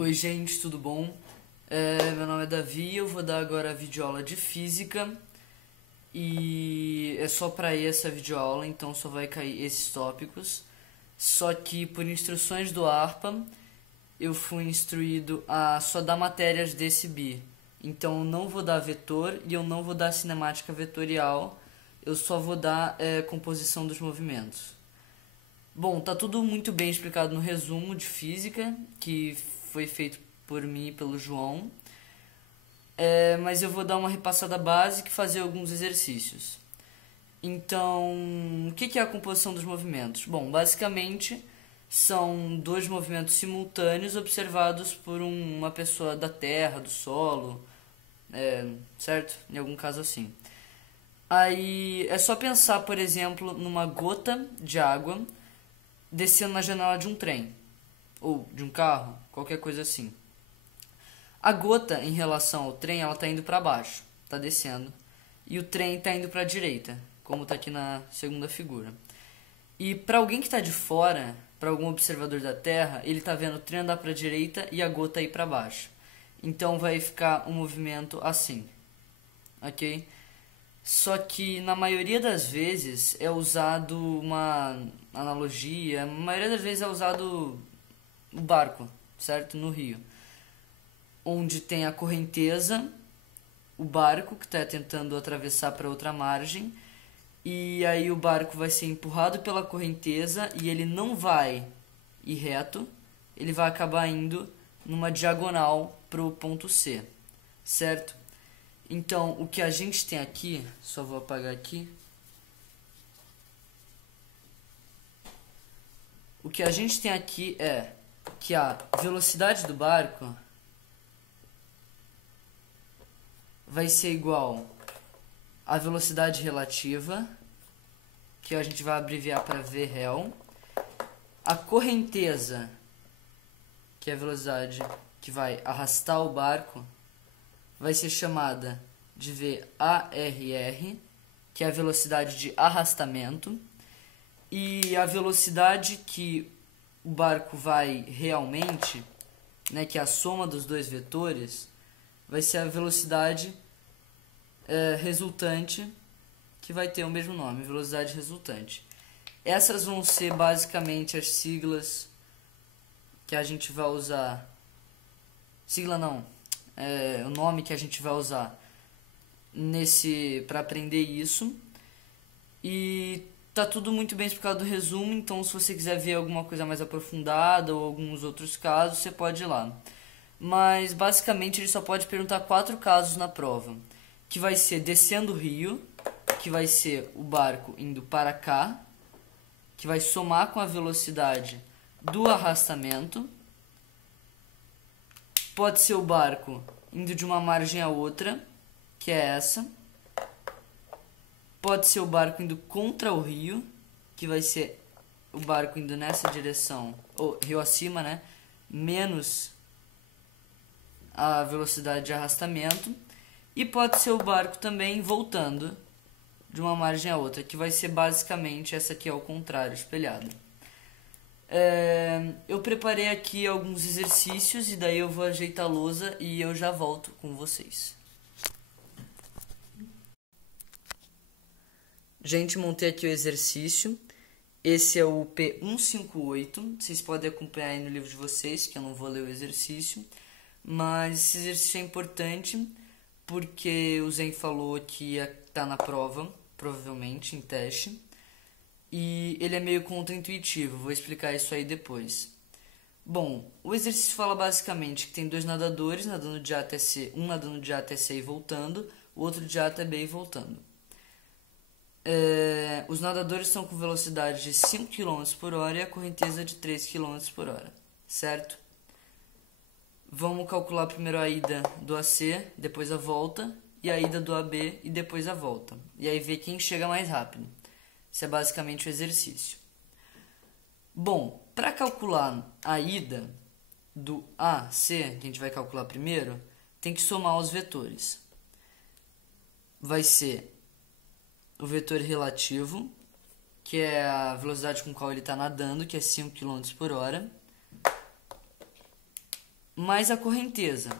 Oi gente, tudo bom? Meu nome é Davi, eu vou dar agora a videoaula de física e é só para essa videoaula, então só vai cair esses tópicos. Só que por instruções do ARPA, eu fui instruído a só dar matérias desse bi. Então eu não vou dar vetor e eu não vou dar cinemática vetorial, eu só vou dar composição dos movimentos. Bom, tá tudo muito bem explicado no resumo de física, que foi feito por mim e pelo João. Mas eu vou dar uma repassada básica e fazer alguns exercícios. Então, o que é a composição dos movimentos? Bom, basicamente são dois movimentos simultâneos observados por uma pessoa da Terra, do solo, certo? Em algum caso assim. Aí é só pensar, por exemplo, numa gota de água descendo na janela de um trem, ou de um carro, qualquer coisa assim. A gota, em relação ao trem, ela está indo para baixo, está descendo, e o trem está indo para a direita, como está aqui na segunda figura. E para alguém que está de fora, para algum observador da Terra, ele está vendo o trem andar para a direita e a gota ir para baixo. Então vai ficar um movimento assim, ok? Só que na maioria das vezes é usado uma analogia, na maioria das vezes é usado o barco, certo? No rio. Onde tem a correnteza, o barco que está tentando atravessar para outra margem, e aí o barco vai ser empurrado pela correnteza e ele não vai ir reto, ele vai acabar indo numa diagonal para o ponto C, certo? Então, o que a gente tem aqui, só vou apagar aqui. O que a gente tem aqui é que a velocidade do barco vai ser igual à velocidade relativa, que a gente vai abreviar para VREL. A correnteza, que é a velocidade que vai arrastar o barco, vai ser chamada de VARR, que é a velocidade de arrastamento, e a velocidade que o barco vai realmente, né, que é a soma dos dois vetores, vai ser a velocidade resultante, que vai ter o mesmo nome, velocidade resultante. Essas vão ser basicamente as siglas que a gente vai usar. Sigla não. O nome que a gente vai usar para aprender isso. E tá tudo muito bem explicado no resumo, então se você quiser ver alguma coisa mais aprofundada ou alguns outros casos, você pode ir lá. Mas basicamente ele só pode perguntar 4 casos na prova, que vai ser descendo o rio, que vai ser o barco indo para cá, que vai somar com a velocidade do arrastamento. Pode ser o barco indo de uma margem a outra, que é essa. Pode ser o barco indo contra o rio, que vai ser o barco indo nessa direção, ou rio acima, né? Menos a velocidade de arrastamento. E pode ser o barco também voltando de uma margem a outra, que vai ser basicamente essa aqui ao contrário, espelhada. Eu preparei aqui alguns exercícios e daí eu vou ajeitar a lousa e eu já volto com vocês. Gente, montei aqui o exercício. Esse é o P158. Vocês podem acompanhar aí no livro de vocês, que eu não vou ler o exercício. Mas esse exercício é importante porque o Zen falou que ia estar na prova, provavelmente, em teste. E ele é meio contraintuitivo, vou explicar isso aí depois. Bom, o exercício fala basicamente que tem dois nadadores nadando de A até C, um nadando de A até C e voltando, o outro de A até B e voltando. Os nadadores estão com velocidade de 5 km por hora e a correnteza de 3 km por hora, certo? Vamos calcular primeiro a ida do AC, depois a volta, e a ida do AB e depois a volta. E aí ver quem chega mais rápido. Isso é basicamente o exercício. Bom, para calcular a ida do AC, que a gente vai calcular primeiro, tem que somar os vetores. Vai ser o vetor relativo, que é a velocidade com qual ele está nadando, que é 5 km por hora, mais a correnteza,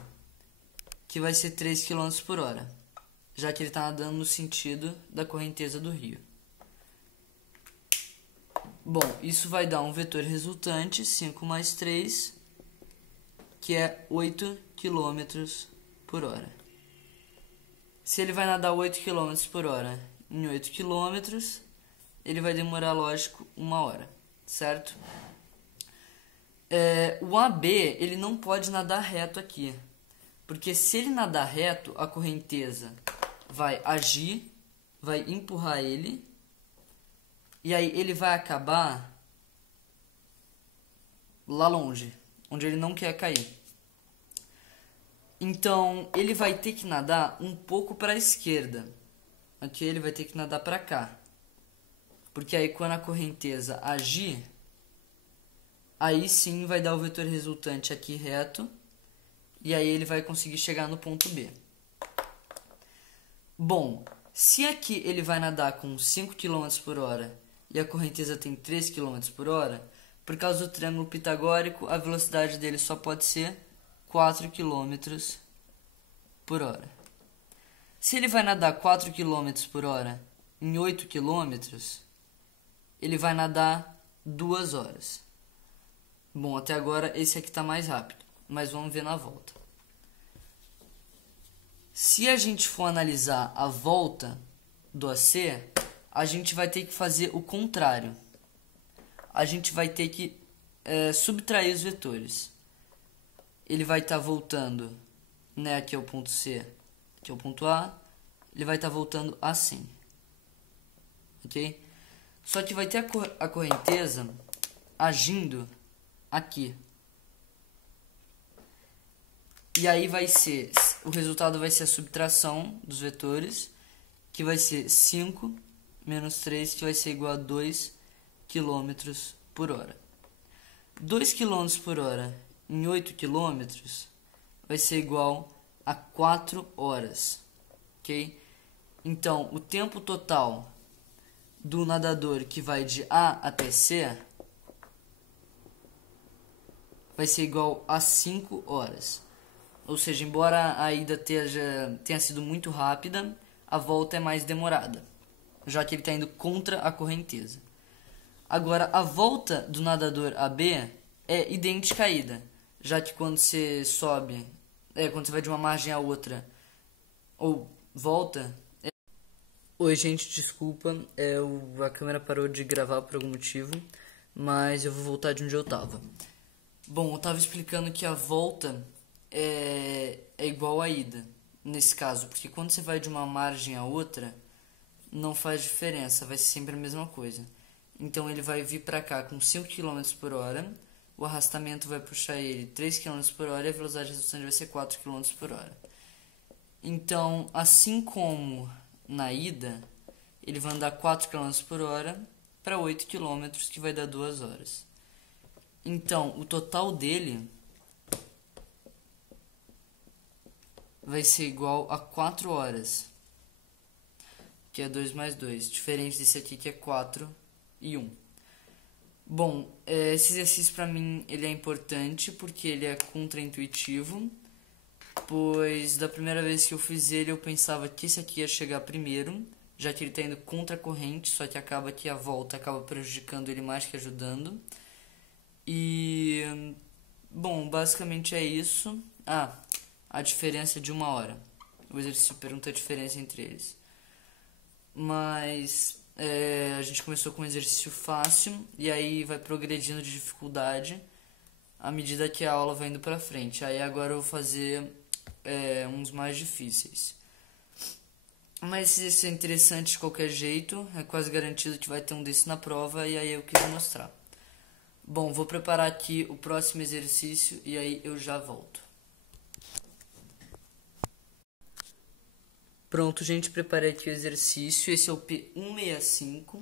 que vai ser 3 km por hora, já que ele está nadando no sentido da correnteza do rio. Bom, isso vai dar um vetor resultante, 5 mais 3, que é 8 km por hora. Se ele vai nadar 8 km por hora em 8 km, ele vai demorar, lógico, 1 hora, certo? O AB, ele não pode nadar reto aqui, porque se ele nadar reto, a correnteza vai agir, vai empurrar ele, e aí ele vai acabar lá longe, onde ele não quer cair. Então, ele vai ter que nadar um pouco para a esquerda. Aqui ele vai ter que nadar para cá. Porque aí quando a correnteza agir, aí sim vai dar o vetor resultante aqui reto. E aí ele vai conseguir chegar no ponto B. Bom, se aqui ele vai nadar com 5 km por hora e a correnteza tem 3 km por hora, por causa do triângulo pitagórico, a velocidade dele só pode ser 4 km por hora. Se ele vai nadar 4 km por hora em 8 km, ele vai nadar 2 horas. Bom, até agora esse aqui está mais rápido, mas vamos ver na volta. Se a gente for analisar a volta do AC, a gente vai ter que fazer o contrário. A gente vai ter que subtrair os vetores. Ele vai estar voltando, né, aqui é o ponto C, aqui é o ponto A, ele vai estar voltando assim, ok? Só que vai ter a correnteza agindo aqui. E aí o resultado vai ser a subtração dos vetores, que vai ser 5 menos 3, que vai ser igual a 2 km por hora. 2 km por hora em 8 km vai ser igual a 4 horas, ok? Então, o tempo total do nadador que vai de A até C vai ser igual a 5 horas. Ou seja, embora a ida tenha sido muito rápida, a volta é mais demorada, já que ele está indo contra a correnteza. Agora, a volta do nadador AB é idêntica à ida, já que quando você sobe, quando você vai de uma margem a outra, ou volta... Oi, gente, desculpa, a câmera parou de gravar por algum motivo, mas eu vou voltar de onde eu estava. Bom, eu estava explicando que a volta é igual à ida, nesse caso, porque quando você vai de uma margem a outra, não faz diferença, vai ser sempre a mesma coisa. Então ele vai vir para cá com 5 km por hora, o arrastamento vai puxar ele 3 km por hora e a velocidade resultante vai ser 4 km por hora. Então, assim como na ida, ele vai andar 4 km por hora para 8 km, que vai dar 2 horas. Então, o total dele vai ser igual a 4 horas, que é 2 mais 2, diferente desse aqui que é 4 e 1. Bom, esse exercício para mim ele é importante porque ele é contraintuitivo, pois da primeira vez que eu fiz ele eu pensava que esse aqui ia chegar primeiro, já que ele está indo contra a corrente, só que acaba que a volta acaba prejudicando ele mais que ajudando. E, bom, basicamente é isso. A diferença de 1 hora. O exercício pergunta a diferença entre eles. Mas a gente começou com um exercício fácil e aí vai progredindo de dificuldade à medida que a aula vai indo pra frente. Aí agora eu vou fazer uns mais difíceis. Mas esse exercício é interessante de qualquer jeito, é quase garantido que vai ter um desse na prova e aí eu quis mostrar. Bom, vou preparar aqui o próximo exercício e aí eu já volto. Pronto, gente, preparei aqui o exercício. Esse é o P165.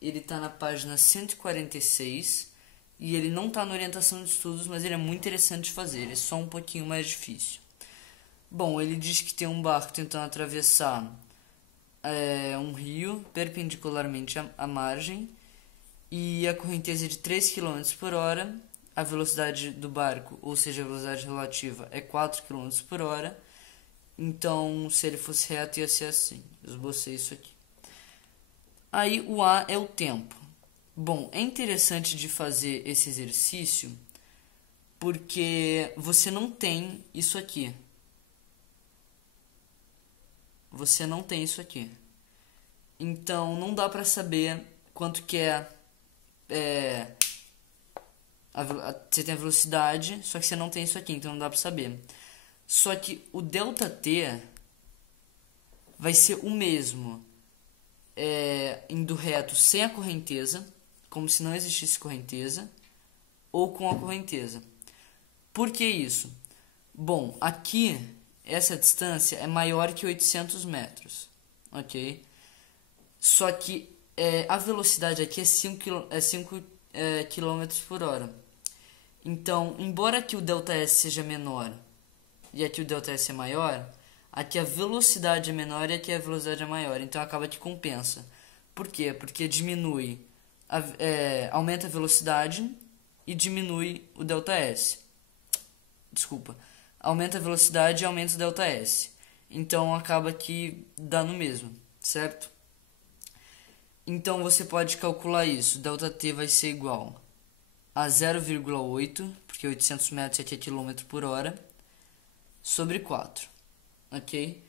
Ele está na página 146 e ele não está na orientação de estudos, mas ele é muito interessante de fazer. Ele é só um pouquinho mais difícil. Bom, ele diz que tem um barco tentando atravessar um rio perpendicularmente à margem e a correnteza é de 3 km por hora. a velocidade do barco, ou seja, a velocidade relativa, é 4 km por hora. Então, se ele fosse reto, ia ser assim. Eu esbocei isso aqui. Aí, o A é o tempo. Bom, é interessante de fazer esse exercício porque você não tem isso aqui. Você não tem isso aqui. Então, não dá pra saber quanto que você tem a velocidade, só que você não tem isso aqui, então não dá pra saber. Só que o ΔT vai ser o mesmo indo reto sem a correnteza, como se não existisse correnteza, ou com a correnteza. Por que isso? Bom, aqui essa distância é maior que 800 metros, ok? Só que a velocidade aqui é 5 km por hora. Então, embora aqui o ΔS seja menor e aqui o ΔS é maior, aqui a velocidade é menor e aqui a velocidade é maior. Então acaba que compensa. Por quê? Porque diminui, aumenta a velocidade e diminui o ΔS. Desculpa. Aumenta a velocidade e aumenta o ΔS. Então acaba que dá no mesmo, certo? Então você pode calcular isso. ΔT vai ser igual a 0,8, porque 800 metros aqui é km por hora, sobre 4, ok?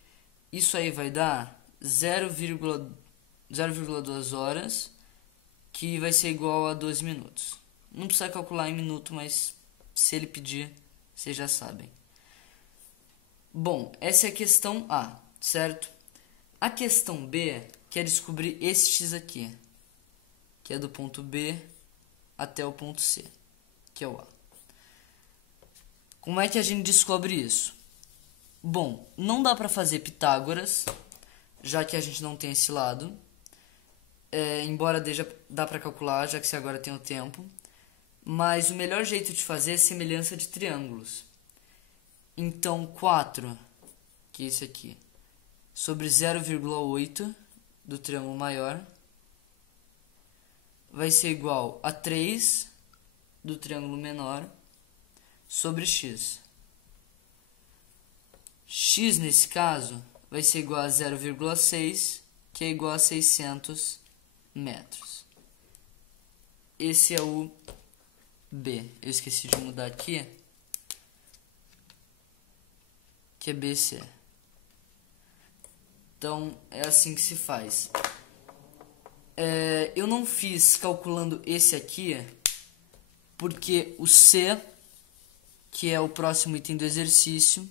Isso aí vai dar 0,2 horas, que vai ser igual a 12 minutos. Não precisa calcular em minuto, mas se ele pedir, vocês já sabem. Bom, essa é a questão A, certo? A questão B quer descobrir esse x aqui, que é do ponto B até o ponto C, que é o A. Como é que a gente descobre isso? Bom, não dá para fazer Pitágoras, já que a gente não tem esse lado. Embora dá para calcular, já que você agora tem o tempo. Mas o melhor jeito de fazer é semelhança de triângulos. Então, 4, que é esse aqui, sobre 0,8 do triângulo maior, vai ser igual a 3 do triângulo menor sobre x. X, nesse caso, vai ser igual a 0,6, que é igual a 600 metros. Esse é o B. Eu esqueci de mudar aqui, que é BC. Então, é assim que se faz. Eu não fiz calculando esse aqui, porque o C, que é o próximo item do exercício,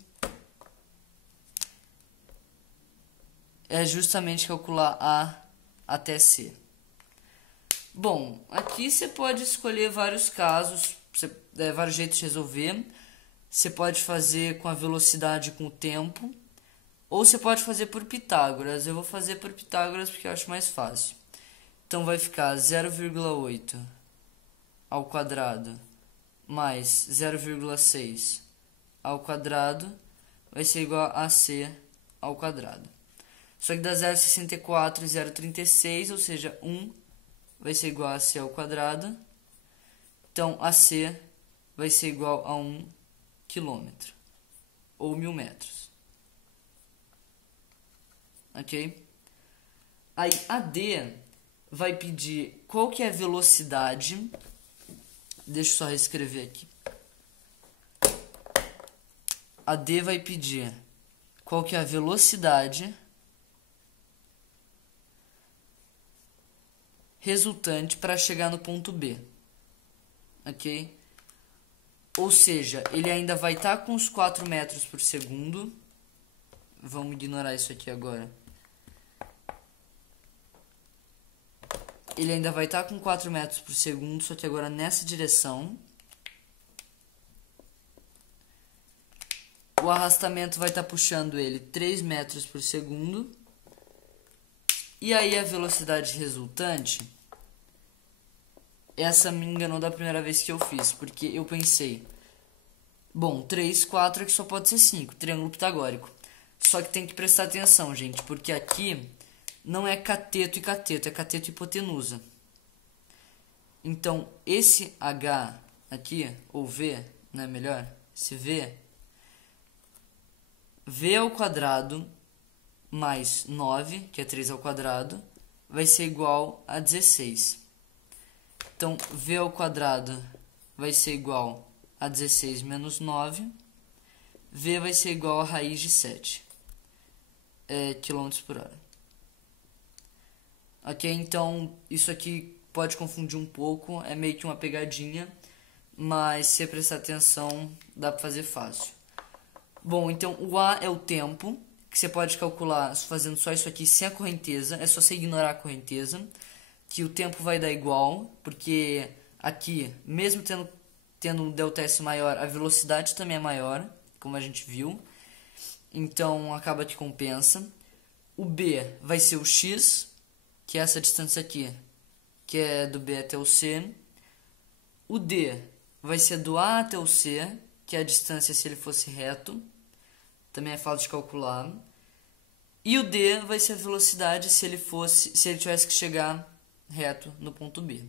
é justamente calcular A até C. Bom, aqui você pode escolher vários casos, vários jeitos de resolver. Você pode fazer com a velocidade e com o tempo, ou você pode fazer por Pitágoras. Eu vou fazer por Pitágoras porque eu acho mais fácil. Então vai ficar 0,8 ao quadrado mais 0,6 ao quadrado vai ser igual a C ao quadrado. Só que dá 0,64 e 0,36, ou seja, 1 vai ser igual a C ao quadrado. Então, AC vai ser igual a 1 quilômetro, ou 1000 metros. Ok? Aí, AD vai pedir qual que é a velocidade. Deixa eu só reescrever aqui. AD vai pedir qual que é a velocidade resultante para chegar no ponto B, ok? Ou seja, ele ainda vai estar com os 4 metros por segundo. Vamos ignorar isso aqui agora. Ele ainda vai estar com 4 metros por segundo, só que agora nessa direção. O arrastamento vai estar puxando ele 3 metros por segundo. E aí a velocidade resultante, essa me enganou da primeira vez que eu fiz, porque eu pensei, bom, 3, 4 aqui só pode ser 5, triângulo pitagórico. Só que tem que prestar atenção, gente, porque aqui não é cateto e cateto, é cateto e hipotenusa. Então, esse H aqui, ou V, né, melhor, esse V ao quadrado mais 9, que é 3 ao quadrado, vai ser igual a 16. Então, V ao quadrado vai ser igual a 16 menos 9. V vai ser igual a raiz de 7 km/h. Ok, então isso aqui pode confundir um pouco, é meio que uma pegadinha, mas se você prestar atenção, dá para fazer fácil. Bom, então o A é o tempo, que você pode calcular fazendo só isso aqui sem a correnteza, é só você ignorar a correnteza, que o tempo vai dar igual, porque aqui, mesmo tendo um ΔS maior, a velocidade também é maior, como a gente viu, então acaba que compensa. O B vai ser o x, que é essa distância aqui, que é do B até o C. O D vai ser do A até o C, que é a distância se ele fosse reto, também é fácil de calcular. E o D vai ser a velocidade se ele tivesse que chegar reto no ponto B.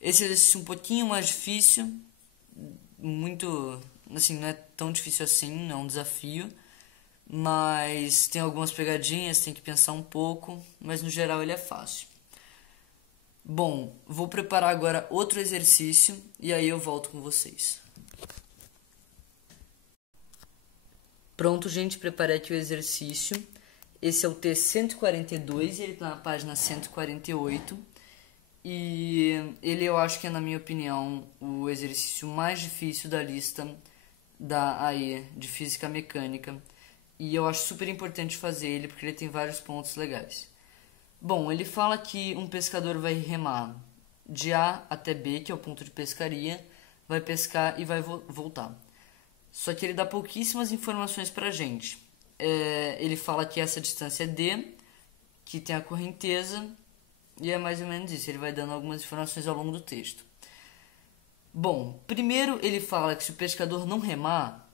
Esse exercício é um pouquinho mais difícil, muito, assim, não é tão difícil assim, não é um desafio, mas tem algumas pegadinhas, tem que pensar um pouco, mas no geral ele é fácil. Bom, vou preparar agora outro exercício e aí eu volto com vocês. Pronto, gente, preparei aqui o exercício. Esse é o T142, ele está na página 148. E ele eu acho que é, na minha opinião, o exercício mais difícil da lista da AE de Física Mecânica. E eu acho super importante fazer ele porque ele tem vários pontos legais. Bom, ele fala que um pescador vai remar de A até B, que é o ponto de pescaria, vai pescar e vai voltar. Só que ele dá pouquíssimas informações pra gente. Ele fala que essa distância é D, que tem a correnteza, e é mais ou menos isso. Ele vai dando algumas informações ao longo do texto. Bom, primeiro ele fala que se o pescador não remar,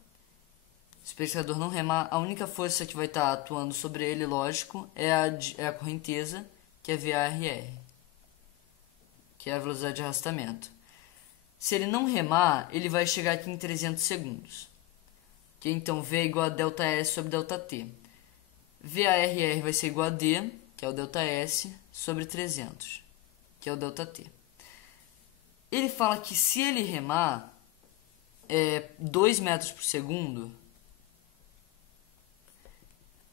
a única força que vai estar atuando sobre ele, lógico, é a correnteza, que é VARR, que é a velocidade de arrastamento. Se ele não remar, ele vai chegar aqui em 300 segundos. Que então V é igual a ΔS sobre ΔT. VARR vai ser igual a D, que é o ΔS, sobre 300, que é o ΔT. Ele fala que se ele remar 2 metros por segundo,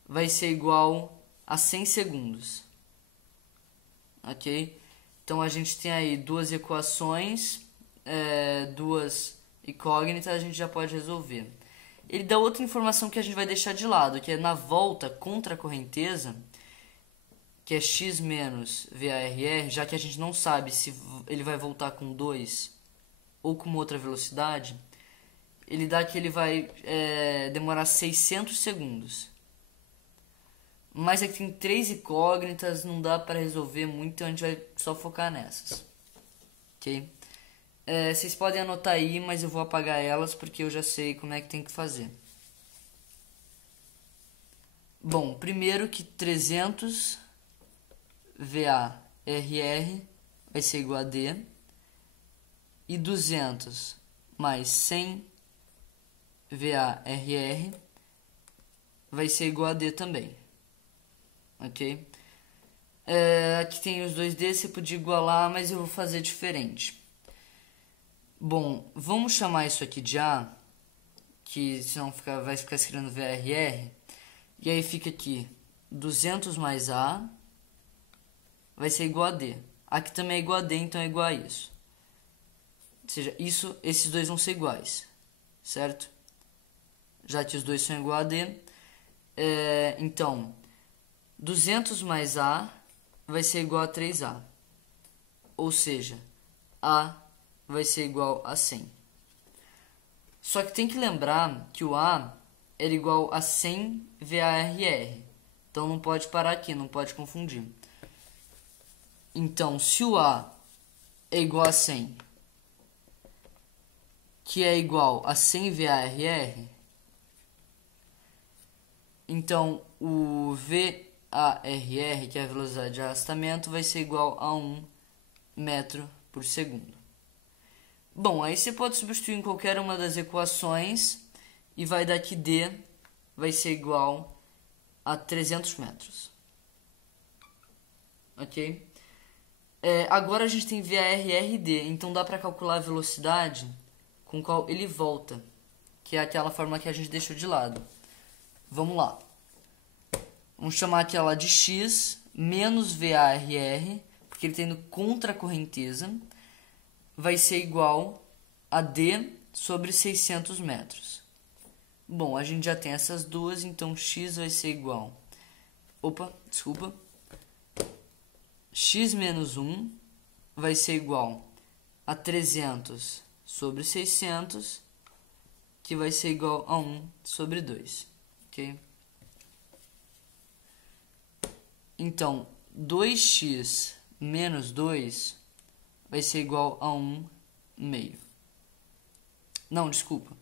vai ser igual a 100 segundos. Ok? Então a gente tem aí duas equações, duas incógnitas, a gente já pode resolver. Ele dá outra informação que a gente vai deixar de lado, que é na volta contra a correnteza, que é x menos VARR, já que a gente não sabe se ele vai voltar com 2 ou com outra velocidade, ele dá que ele vai demorar 600 segundos. Mas aqui tem 3 incógnitas, não dá para resolver muito, então a gente vai só focar nessas. Ok? Vocês podem anotar aí, mas eu vou apagar elas porque eu já sei como é que tem que fazer. Bom, primeiro que 300 VARR vai ser igual a D, e 200 mais 100 VARR vai ser igual a D também. Ok? Aqui tem os dois D, você podia igualar, mas eu vou fazer diferente. Bom, vamos chamar isso aqui de A, que senão vai ficar escrevendo VRR, e aí fica aqui 200 mais A vai ser igual a D. Aqui também é igual a D, então é igual a isso. Ou seja, esses dois vão ser iguais, certo? Já que os dois são igual a D, então 200 mais A vai ser igual a 3A. Ou seja, A vai ser igual a 100. Só que tem que lembrar que o A era igual a 100 VARR. Então não pode parar aqui, não pode confundir. Então, se o A é igual a 100, que é igual a 100 VARR, então o VARR, que é a velocidade de arrastamento, vai ser igual a 1 metro por segundo. Bom, aí você pode substituir em qualquer uma das equações e vai dar que D vai ser igual a 300 metros. Ok? Agora a gente tem VAR e RD, então dá para calcular a velocidade com qual ele volta, que é aquela forma que a gente deixou de lado. Vamos lá. Vamos chamar aquela de x menos VARR, porque ele está indo contra a correnteza, vai ser igual a D sobre 600 metros. Bom, a gente já tem essas duas, então x vai ser igual... x menos 1 vai ser igual a 300 sobre 600, que vai ser igual a 1 sobre 2. Ok? Então, 2x menos 2 vai ser igual a 1 meio. Não, desculpa.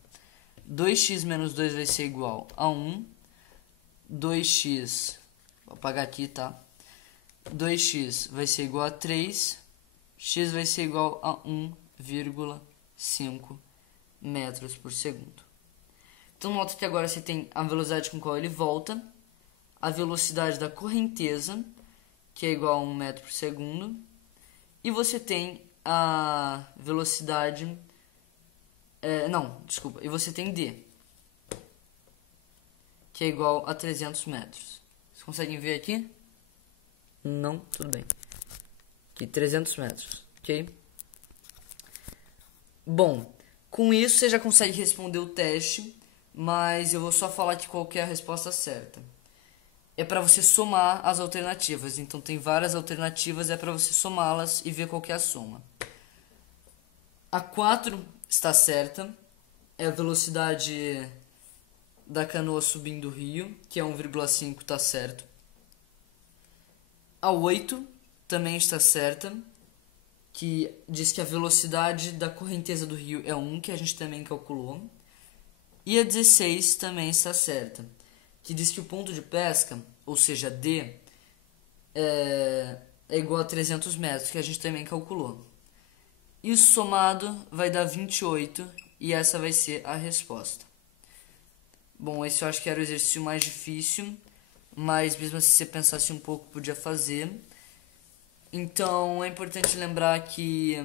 2x menos 2 vai ser igual a 1. 2x, vou apagar aqui, tá? 2x vai ser igual a 3. X vai ser igual a 1,5 metros por segundo. Então, nota que agora você tem a velocidade com qual ele volta, a velocidade da correnteza, que é igual a 1 metro por segundo, e você tem a velocidade... e você tem D, que é igual a 300 metros. Vocês conseguem ver aqui? Não? Tudo bem. Aqui, 300 metros, ok? Bom, com isso você já consegue responder o teste, mas eu vou só falar aqui qual que é a resposta certa. É para você somar as alternativas, então tem várias alternativas, é para você somá-las e ver qual que é a soma. A 4 está certa, é a velocidade da canoa subindo o rio, que é 1,5, está certo. A 8 também está certa, que diz que a velocidade da correnteza do rio é 1, que a gente também calculou. E a 16 também está certa, que diz que o ponto de pesca, ou seja, D, é igual a 300 metros, que a gente também calculou. Isso somado vai dar 28 e essa vai ser a resposta. Bom, esse eu acho que era o exercício mais difícil, mas mesmo assim, se você pensasse um pouco, podia fazer. Então, é importante lembrar que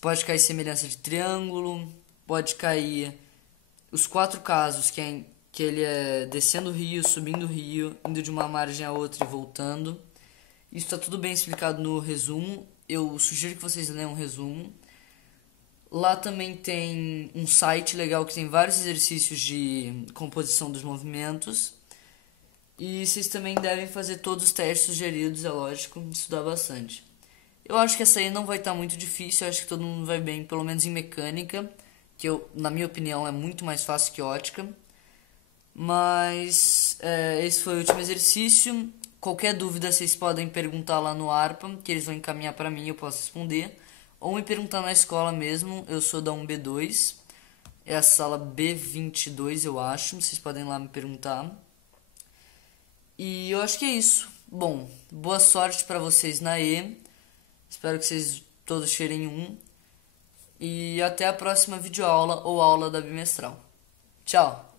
pode cair semelhança de triângulo, pode cair os 4 casos, que ele é descendo o rio, subindo o rio, indo de uma margem a outra e voltando. Isso está tudo bem explicado no resumo. Eu sugiro que vocês leiam o resumo. Lá também tem um site legal que tem vários exercícios de composição dos movimentos. E vocês também devem fazer todos os testes sugeridos, é lógico, estudar bastante. Eu acho que essa aí não vai estar muito difícil, eu acho que todo mundo vai bem, pelo menos em mecânica, que na minha opinião é muito mais fácil que ótica. Mas esse foi o último exercício. Qualquer dúvida vocês podem perguntar lá no ARPA, que eles vão encaminhar para mim e eu posso responder. Ou me perguntar na escola mesmo, eu sou da 1B2, é a sala B22 eu acho, vocês podem lá me perguntar. E eu acho que é isso. Bom, boa sorte para vocês na E, espero que vocês todos tirem 1. E até a próxima videoaula ou aula da bimestral. Tchau!